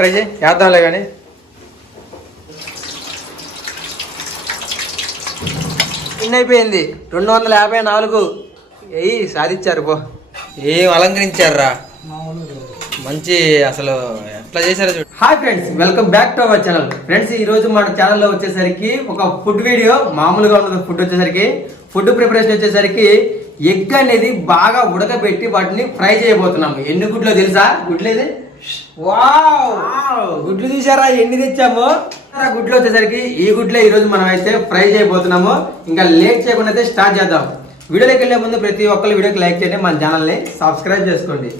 Try చేయి, చేద్దాంలే కానీ. ఎన్ని అయిపోయింది? 254. సాధించారు పో. ఏం అలంకరించారా, మంచి అసలు ఎట్లా చేశారో చూడు. Hi friends, welcome back to our channel. Friends, ఈ రోజు మన ఛానల్లో వచ్చేసరికి ఒక ఫుడ్ వీడియో. మామూలుగా ఉన్నది ఫుడ్ వచ్చేసరికి, ఫుడ్ ప్రిపరేషన్ వచ్చేసరికి ఎగ్ అనేది బాగా ఉడకబెట్టి వాటిని ఫ్రై చేయబోతున్నాము. ఎన్ని గుడ్లో తెలుసా? గుడ్లేది గుడ్లు చూసారా ఎన్ని తెచ్చాము? గుడ్లు వచ్చేసరికి ఈ గుడ్లే ఈ రోజు మనం అయితే ఫ్రై చేయబోతున్నాము. ఇంకా లేట్ చేయకుండా అయితే స్టార్ట్ చేద్దాం. వీడియోలోకి వెళ్ళే ముందు ప్రతి ఒక్కరు వీడియోకి లైక్ చేయండి, మన ఛానల్ ని సబ్స్క్రైబ్ చేసుకోండి.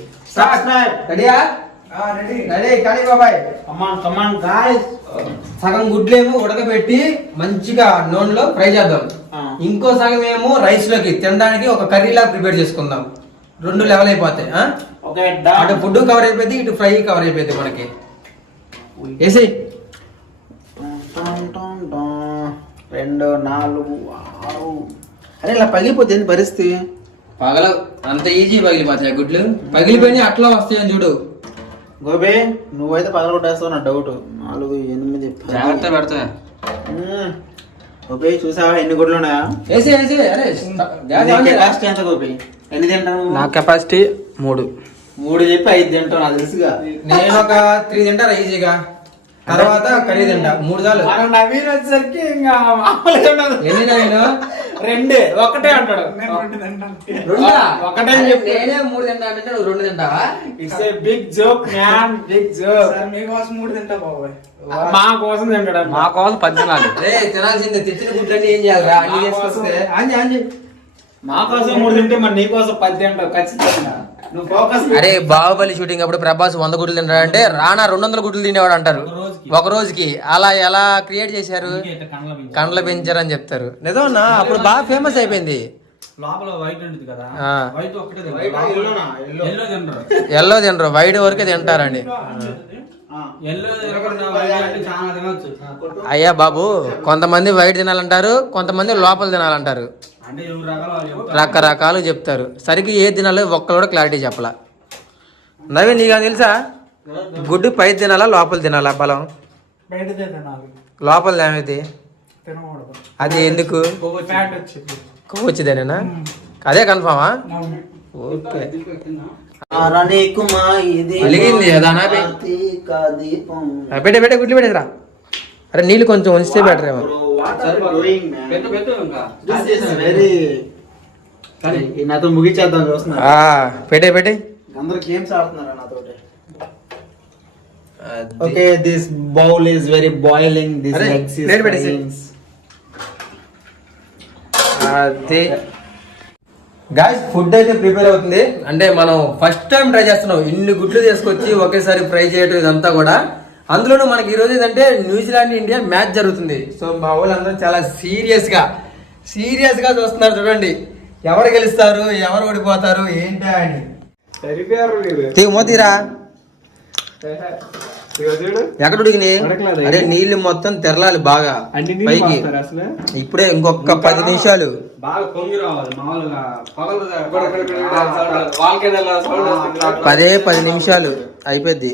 సగం గుడ్లేమో ఉడకబెట్టి మంచిగా నూనెలో ఫ్రై చేద్దాం. ఇంకో సగం ఏమో రైస్ లోకి తినడానికి ఒక కర్రీలా ప్రిపేర్ చేసుకుందాం. 2 లెవెల్ అయిపోతాయి. అటు ఫుడ్ కవర్ అయిపోయింది, ఇటు ఫ్రై కవర్ అయిపోయింది. మనకి వేసి 2, 4, 6. అరే ఇలా పగిలిపోతుంది పరిస్థితి. పగల అంత ఈజీ పగిలిపోతాయి గుడ్లు. పగిలిపోయి అట్లా వస్తాయని చూడు. గోబే నువ్వైతే పగలగొట్టేస్తావు నా డౌట్. 4, 8 జాగ్రత్త పెడతా. గోబే చూసావా ఎన్ని గుడ్లు ఉన్నాయా? వేసి కెపాసిటీ ఎంత గోబే? ఎన్ని తింటాను? నా కెపాసిటీ 3 చెప్పి 5 తింటావు నాకు తెలుసుగా. నేను ఒక 3 తింటారా ఈజీగా. తర్వాత కర్రీ తింటా 3 సార్లు. నవీన్ వచ్చేసరికి ఇంకా ఎన్ని నేను 2 ఒకటే అంటాడు. ఒకటే నేనే 3 తింటా అంటే నువ్వు 2 తింటావా? It's a big joke man, big joke. మీకోసం 3 తింటా బాబాయ్. మా కోసం తింటాడు. మా కోసం 10 తినాలి. తినాల్సిందే. తెచ్చిన గుడ్లన్నీ ఏం చేయాలిరా? అన్ని చేసుకొస్తే మా కోసం 3 తింటే మరి నీ కోసం 10 తింటావు ఖచ్చితంగా. నువ్వు ఫోకస్. అరే బాహుబలి షూటింగ్ అప్పుడు ప్రభాస్ 100 గుడ్లు తింటాడంటే రానా 200 గుడ్లు తినేవాడు అంటారు ఒక రోజుకి. అలా ఎలా క్రియేట్ చేశారు? కండ్ల పెంచారని చెప్తారు. నిజమన్నా అప్పుడు బాగా ఫేమస్ అయిపోయింది. లోపల వైట్ ఉంటుంది కదా, వైట్ ఒక్కటే ఎల్లో తినరు, వైట్ వరకే తింటారండి. అయ్యా బాబు, కొంతమంది వైట్ తినాలంటారు, కొంతమంది లోపల తినాలంటారు. రకరకాలు చెప్తారు. సరిగ్గా ఏ తినాలో ఒక్కరు కూడా క్లారిటీ చెప్పలా. నవీన్ నీకు తెలుసా? గుడ్డు పై తినాలా లోపల తినాలా? బలం లోపల ఏమైంది? అది ఎందుకు? కొవ్వు వచ్చిదేనా? అదే కన్ఫామా? ఓకే. పెట్టే గుడ్లు పెట్టేదిరా. అరే నీళ్ళు కొంచెం ఉంచితే బెటర్ ఏమో. నాతో ముగించేద్దాం చూస్తున్నా. పెట్టే అందరూ గేమ్స్ ఆడుతున్నారు నాతో. Okay, this bowl is very boiling. This eggs is frying. అదే గాయ్స్, ఫుడ్ అయితే ప్రిపేర్ అవుతుంది. అంటే మనం ఫస్ట్ టైం ట్రై చేస్తున్నాం. ఇన్ని గుడ్లు తీసుకొచ్చి ఒకేసారి ఫ్రై చేయడం ఇదంతా కూడా. అందులోనూ మనకి ఈ రోజు ఏంటంటే న్యూజిలాండ్ ఇండియా మ్యాచ్ జరుగుతుంది. సో మా వాళ్ళందరూ చాలా సీరియస్ గా చూస్తున్నారు. చూడండి ఎవరు గెలుస్తారు, ఎవరు ఓడిపోతారు ఏంటా అని. మోతీరా ఎక్కడ ఉడికినాయి? అరే నీళ్లు మొత్తం తెరలాలి బాగా పైకి. ఇప్పుడే ఇంకొక 10 నిమిషాలు. 10 నిమిషాలు అయిపోద్ది.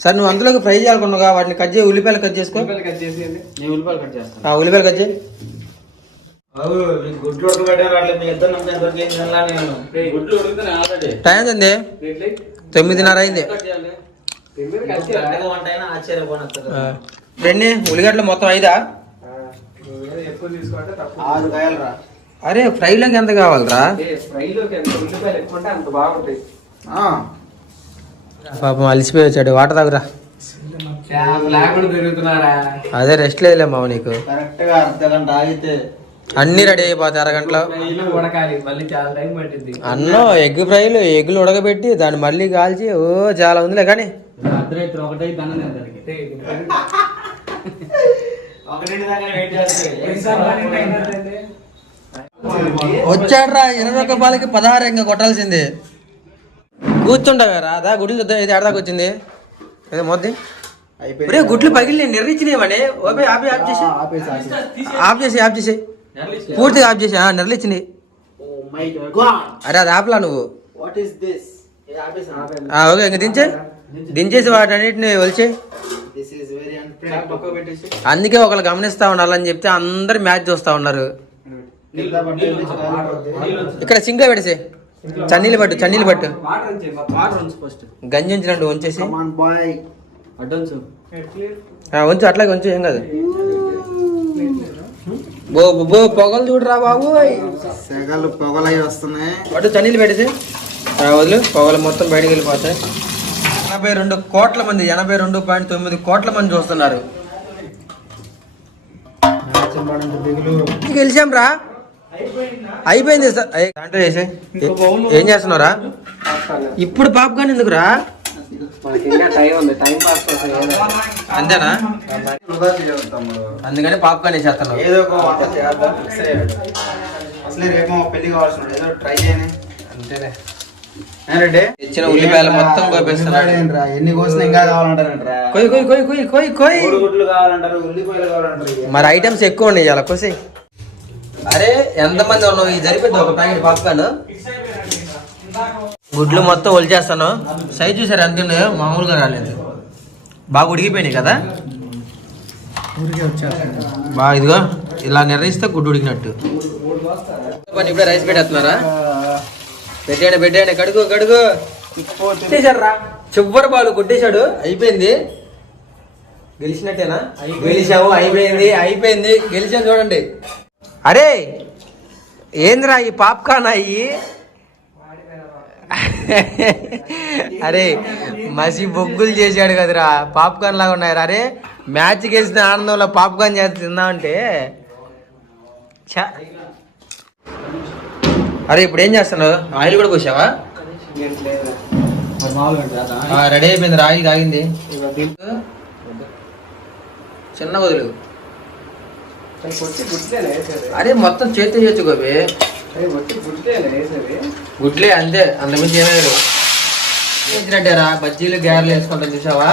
సార్ నువ్వు అందులోకి ఫ్రై చేయాలనుకున్నావుగా, వాటిని కట్ చేయి. ఉల్లిపాయలు కట్ చేసుకో. ఉల్లిపాయలు కట్ చేయి. టైం ఉంది, 9:30 అయింది. ఉల్లిగడ్డలు మొత్తం 5. అరే ఫ్రైలోకి ఎంత కావాలరా? పాపం అలిసిపోయి వచ్చాడు. వాటర్ తాగురా. అదే రెస్ట్ లేదులే మావ నీకు. అన్ని రెడీ అయిపోతాయి అరగంటలో. అన్నం ఎగ్ ఫ్రైలు, ఎగ్గులు ఉడకబెట్టి దాన్ని మళ్ళీ కాల్చి చాలా ఉందిలే. కానీ వచ్చాడ్రా 20 రూపాయలకి 16 ఇంకా కొట్టాల్సింది. కూర్చుంటావే రాదా? గుడ్లు ఇది ఎడదాకా వచ్చింది. ఏదో మోద్ది గుడ్లు పగిలి నిర్లిచ్చినాయమని. ఆఫ్ చేసి పూర్తిగా ఆఫ్ చేసి నిర్లిచ్చినాయి. అరే అది ఆపలా నువ్వు. ఓకే ఇంక దించే. దించేసి వాటన్నిటిని ఒలిచే. This is very unpredictable. పెట్టేసి అందుకే ఒకళ్ళు గమనిస్తా ఉండాలని చెప్తే అందరు మ్యాచ్ చూస్తా ఉన్నారు. ఇక్కడ సింక్ లో పెట్టేసి చన్నీళ్ళు పట్టు వాటర్ ఉంచు ఫస్ట్. గంజి ఉంచినట్టు ఉంచేసి కమ్ ఆన్ బాయ్. అడ్డంచు ఉంచు, అట్లాగే ఉంచు, ఏం కాదు. పొగలు చూడరా బాబు. సెగలు పొగలై వస్తున్నాయి. అటు చన్నీళ్ళు పెట్టేసి వదిలు, పొగలు మొత్తం బయటకు వెళ్ళిపోతాయి. 82 కోట్ల మంది, 82.9 కోట్ల మంది చూస్తున్నారు. గెలిచాం రా, అయిపోయింది సార్. దాంట్లో వేసే ఏం చేస్తున్నారా ఇప్పుడు? పాప్కార్న్ ఎందుకురా? అంతేనా? అందుకని పాప్కార్న్ వేసేస్తున్నావు. ఏదో ఒక వంట చేద్దాం. అసలే రేపు మా పెళ్లి కావాల్సిన ఏదో ట్రై చేయని. అంతేనే. ఏంటంటే ఇచ్చిన ఉల్లిపాయలు మొత్తం కోపేస్తున్నాడు. ఎన్ని కోసిన ఇంకా కావాలంటారంటరా? కొయ్ కొయ్ కొయ్ కొయ్ కొయ్ కొయ్. గుడ్లు కావాలంటారు, ఉల్లిపాయలు కావాలంటారు. మరి ఐటమ్స్ ఎక్కువ ఉన్నాయి ఇవాళ కోసి. అరే ఎంతమంది ఉన్నావు? ఇది సరిపోద్ది ఒక ప్యాకెట్ పాప్కార్న్. గుడ్లు మొత్తం ఒలిచేస్తాను. సైజ్ చూసారు ఎంత ఉన్నాయో, మామూలుగా రాలేదు. బాగా ఉడికిపోయినాయి కదా. బాగా ఇదిగో ఇలా నిర్ణయిస్తే గుడ్డు ఉడికినట్టు. ఇప్పుడే రైస్ పెట్టేస్తున్నారా? పెట్టేయండి. కడుగు కొట్టేశాడు రా, చివరి బాలు కొట్టేశాడు. అయిపోయింది, గెలిచినట్టేనా? గెలిచాము, అయిపోయింది గెలిచాము. చూడండి. అరే ఏందిరా ఈ పాప్కార్న్ అయ్యి? అరే మసి బొగ్గులు చేశాడు కదరా, పాప్కార్న్ లాగా ఉన్నాయి. అరే మ్యాచ్ గెలిచిన ఆనందంలో పాప్కార్న్ చేసి తిందామంటే చా. అరే ఇప్పుడు ఏం చేస్తున్నావు? ఆయిల్ కూడా పోసావా? రెడీ అయిపోయింది, ఆయిల్ కాగింది. చిన్న వదులు. అరే మొత్తం చేతి చేయొచ్చు గోబి. గుడ్లే అంతే, అంతమించి ఏమయ్యారు. వేసినట్టేరా బజ్జీలు గ్యారెలు వేసుకుంటాం చూసావా?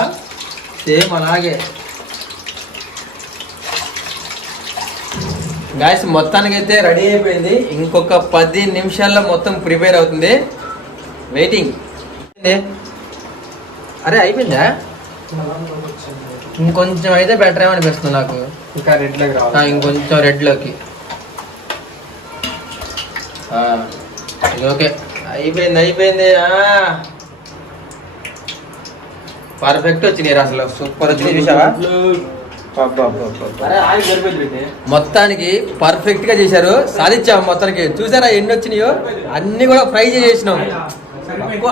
సేమ్ అలాగే. గాయస్ మొత్తానికి అయితే రెడీ అయిపోయింది. ఇంకొక 10 నిమిషాల్లో మొత్తం ప్రిపేర్ అవుతుంది. వెయిటింగ్. అరే అయిపోయిందా? ఇంకొంచెం అయితే బెటర్ ఏమనిపిస్తుంది నాకు. ఇంకా రెడ్ లోకి రావాలి. ఇంకొంచెం రెడ్లోకి. ఓకే అయిపోయింది. పర్ఫెక్ట్ వచ్చినాయి అసలు, సూపర్ వచ్చినాయి చూసావా? మొత్తానికి పర్ఫెక్ట్ గా చేశారు, సాధించాము మొత్తానికి. చూసారా ఎన్ని వచ్చినాయో? అన్ని కూడా ఫ్రై చేసినాం.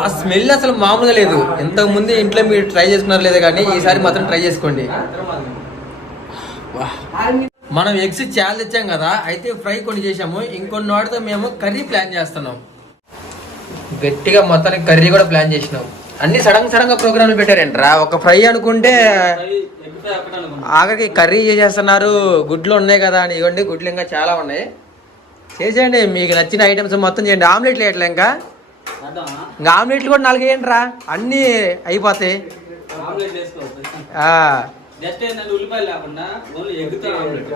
ఆ స్మెల్ అసలు మామూలుగా లేదు. ఇంతకు ముందు ఇంట్లో మీరు ట్రై చేసుకున్నారు లేదా కానీ ఈసారి మాత్రం ట్రై చేసుకోండి. మనం ఎగ్స్ చాలా తెచ్చాం కదా, అయితే ఫ్రై కొన్ని చేసాము. ఇంకొన్ని వాటితో మేము కర్రీ ప్లాన్ చేస్తున్నాం. గట్టిగా మొత్తానికి కర్రీ కూడా ప్లాన్ చేసినాం. అన్ని సడన్ గా ప్రోగ్రాంలు పెట్టారేంట్రా? ఒక ఫ్రై అనుకుంటే ఆఖరికి కర్రీ చేసేస్తున్నారు. గుడ్లు ఉన్నాయి కదా అని. ఇవ్వండి గుడ్లు ఇంకా చాలా ఉన్నాయి. చేసేయండి, మీకు నచ్చిన ఐటమ్స్ మొత్తం చేయండి. ఆమ్లెట్లు వేయట్లే ఇంకా ఆమ్లెట్లు కూడా 4 వేయండి రా, అన్నీ అయిపోతాయి.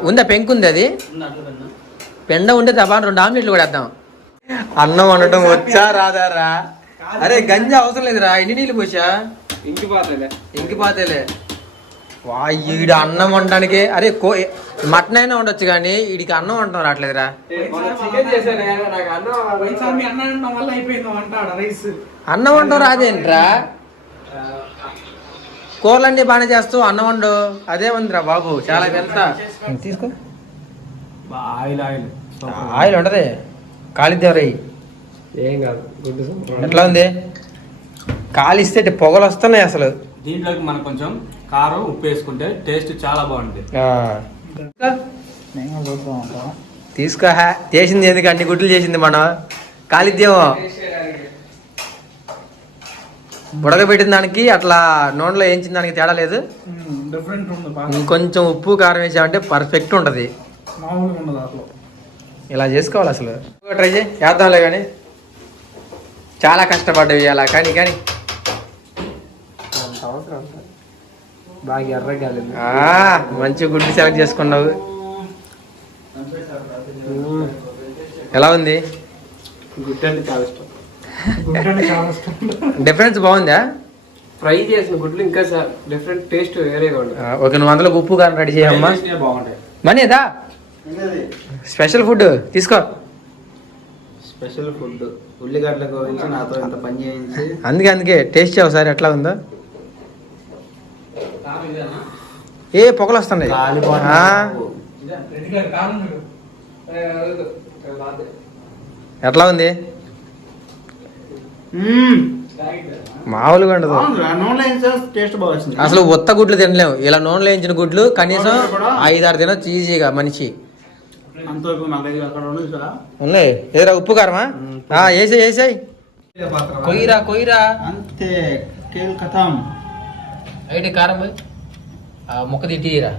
ఉందా పెంకు ఉంది? అది పెండ ఉంటే తప్ప 2 ఆమ్లెట్లు కూడా వేద్దాం. అన్నం వండటం వచ్చా రాదారా? అరే గంజి అవసరం లేదురా, ఎన్ని నీళ్ళు పోసా? ఇంకిపోతేలే. ఈడ అన్నం వండడానికి. అరే మటన్ అయినా ఉండొచ్చు కానీ వీడికి అన్నం వండటం రావట్లేదురా. అన్నం వండటం రాదేంట్రా? కూరలన్నీ బాగానే చేస్తూ అన్నం వండు అదే ఉందిరా బాబు. చాలా ఎంత తీసుకో. ఆయిల్ ఉండదే, కాలిద్దేవరయ్యి. ఏం కాదు. ఎట్లా ఉంది? కాలిస్తే పొగలు వస్తున్నాయి అసలు. దీంట్లోకి మనం కొంచెం కారం ఉప్పు వేసుకుంటే టేస్ట్ చాలా బాగుంటుంది. తీసుకో. చేసింది ఎందుకు? అన్ని గుడ్లు చేసింది మనం. కాలిద్దేమో. ఉడకబెట్టిన దానికి అట్లా నూనెలో వేయించిన దానికి తేడా లేదు. ఇంకొంచెం ఉప్పు కారం వేసామంటే పర్ఫెక్ట్ ఉంటుంది. ఇలా చేసుకోవాలి అసలు. ట్రై చేద్దాంలే కానీ చాలా కష్టపడ్డవి అలా. కానీ బాగా ఎర్రగా మంచి గుడ్డు సెలెక్ట్ చేసుకున్నావు. ఎలా ఉంది? చాలా ఇష్టం. డిఫరెన్స్ బాగుందా? ఫ్రై చేసిన గుడ్లు ఇంకా డిఫరెంట్ టేస్ట్ వేరేగా ఉంటుంది. ఒక 100 ఉప్పు కారం రెడీ చేయమ్మా. బాగుంటాయి. మనీదా స్పెషల్ ఫుడ్ తీసుకో. స్పెషల్ ఫుడ్ ఉల్లిగడ్డలకు వేయించి నాతో ఇంత పని చేయించి అందుకే టేస్ట్ ఒకసారి ఎట్లా ఉందో. ఏ పొగలు వస్తున్నాయి. ఆ, ఎట్లా ఉంది? మామూలుగా ఉండదు టేస్ట్ బాగా వచ్చింది. అసలు ఉత్త గుడ్లు తినలేము. ఇలా నూనెలో వేయించిన గుడ్లు కనీసం 5-6 తినొచ్చు ఈజీగా మనిషి. అంతవరకు నాకు దగ్గర అక్కడ ఉండదు కదా. ఉన్నాయి ఏదైనా ఉప్పు కారమా? వేసాయి కొయ్యరా అంతే కేల్ కథం. అయితే కారం పోయి ముక్క తిట్టిరా.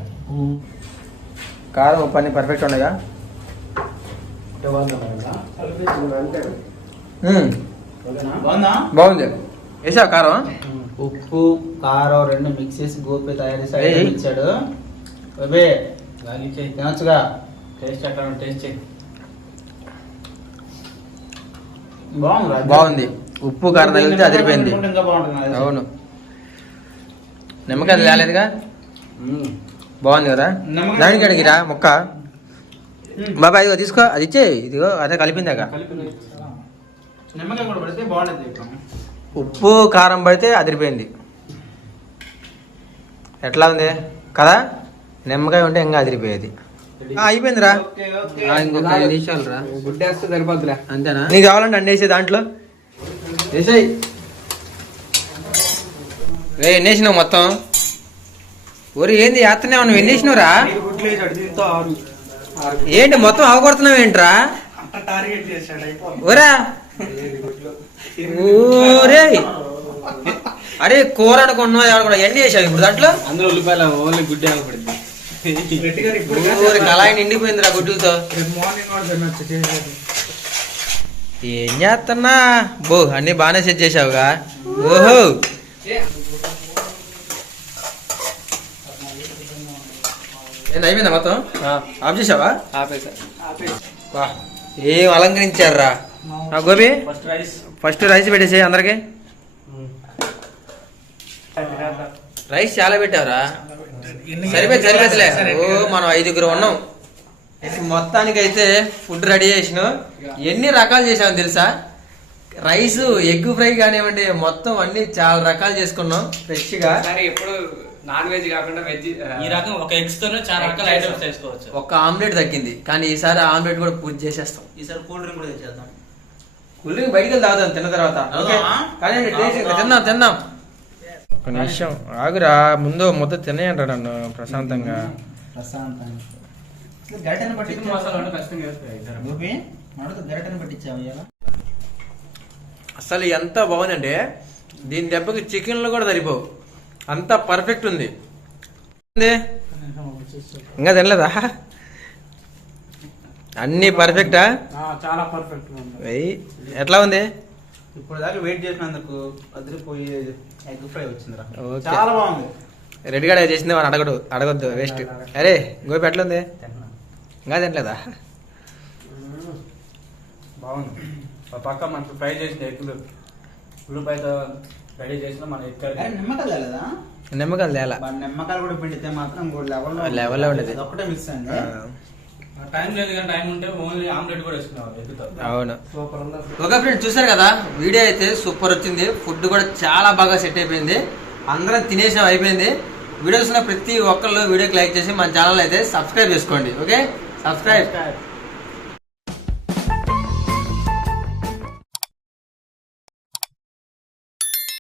కారం ఉప్పు అన్ని పర్ఫెక్ట్ ఉండగా. బాగుంది. వేసావు కారం? ఉప్పు కారం 2 మిక్స్ చేసి గోపి తయారు చేసి ఐటమ్ ఇచ్చాడు. అబే తినొచ్చుగా. టేస్ట్ ఎట్లా టేస్ట్ చేయి. బాగుంది. ఉప్పు కారం తగిలితే అదిరిపోయింది. ఇంకా బాగుంటుంది. అవును. నిమ్మకాయ రాలేదుగా. బాగుంది కదా. దానికి అడిగిరా ముక్క. బాబా ఇదిగో తీసుకో. అది ఇచ్చే. ఇదిగో అదే కలిపిందాక. నిమ్మకాయ కూడా పడితే బాగుంటుంది. ఉప్పు కారం పడితే అదిరిపోయింది. ఎట్లా ఉంది కదా. నిమ్మకాయ ఉంటే ఇంకా అదిరిపోయేది. అయిపోయిందిరా. ఇంకొక 5 నిమిషాలు రా. గుడ్డేస్తే సరిపోద్దులే. అంతేనా? నీకు కావాలంటే అండేసే దాంట్లో వేసాయి. ఎన్నేసినావు మొత్తం? ఊరి ఏంది యాత్రనే ఉన్నావు? ఎన్నేసినవురా? ఏంటి మొత్తం అవగొడుతున్నావు ఏంట్రా? ఊరా ఊరే. అరే కూర అనుకున్నావు కూడా ఎన్ని వేసావు ఇప్పుడు దాంట్లో? అందులో ఉల్లిపాయలు ఓన్లీ గుడ్డే పడింది. కళాయి నిండిపోయిందిరా గుడ్డులతో. ఏం చేస్తున్నా బో అన్ని బాగానే సెట్ చేసావుగా. ఓహో అయిపోయిందా మొత్తం? ఆఫ్ చేసావా? ఏం అలంకరించారా గోపి. ఫస్ట్ రైస్ పెట్టేసి అందరికి. రైస్ చాలా పెట్టావురా. సరిపోతులే. ఓ మనం 5గురు ఉన్నాం. మొత్తానికి అయితే ఫుడ్ రెడీ చేసిన. ఎన్ని రకాలు చేసామని తెలుసా? రైస్ ఎగ్ ఫ్రై కానివ్వండి మొత్తం అన్ని చాలా రకాలు చేసుకున్నాం ఫ్రెష్ గా. ఎప్పుడు నాన్ వెజ్ కాకుండా వెజ్ ఈ రకం ఒక ఎగ్స్ తోనే చాలా రకాల ఐటమ్స్ చేసుకోవచ్చు. ఒక్క ఆమ్లెట్ తగ్గింది కానీ ఈసారి ఆమ్లెట్ కూడా పూజ చేసేస్తాం. ఈసారి కూల్ డ్రింక్ కూడా తెచ్చేద్దాం. కూల్ డ్రింక్ బయటికి వెళ్ళి తాగుదాం తిన్న తర్వాత. కానీ తిందాం. ఒక నిమిషం ఆగురా. ముందు మొత్తం తినేయండి నన్ను ప్రశాంతంగా. గరిటెను పట్టి మసాలా ఖచ్చితంగా వేస్తాయి. గోపి గరిటెను పట్టించావు ఇలా. అసలు ఎంత బాగుందంటే దీని దెబ్బకి చికెన్లు కూడా సరిపోవు. అంత పర్ఫెక్ట్ ఉంది. ఇంకా తినలేదా? అన్ని పర్ఫెక్టా? చాలా పర్ఫెక్ట్ ఉంది. ఎట్లా ఉంది? ఇప్పుడు దాకా వెయిట్ చేసినందుకు అదిరిపోయి ఎగ్ ఫ్రై వచ్చిందిరా. ఓకే. చాలా బాగుంది. రెడీగా చేసింది వాడు అడగొద్దు వేస్ట్. అరే గోపి ఎట్లుంది? ఇంకా తినలేదా? బాగుంది. పక్క మనకు ఫ్రై చేసిన ఎగ్గులు ఉల్లిపాయతో రెడీ చేసిన మన ఎగ్ కర్రీ. నిమ్మకాయలు లేదా? నిమ్మకాయలు తేలా. నిమ్మకాయలు కూడా పిండితే మాత్రం లెవెల్లో ఉండేది. ఒకటే మిక్స్ అండి. టైం లేదు కానీ టైం ఉంటే ఓన్లీ ఆమ్లెట్ కూడా వేసుకున్నాం ఎగ్గుతో. అవును. సూపర్ ఉంది. ఓకే ఫ్రెండ్స్ చూసారు కదా వీడియో అయితే సూపర్ వచ్చింది. ఫుడ్ కూడా చాలా బాగా సెట్ అయిపోయింది. అందరం తినేసిన అయిపోయింది. వీడియోస్ ప్రతి ఒక్కళ్ళు వీడియోకి లైక్ చేసి మన ఛానల్ అయితే సబ్స్క్రైబ్ చేసుకోండి. Okay subscribe.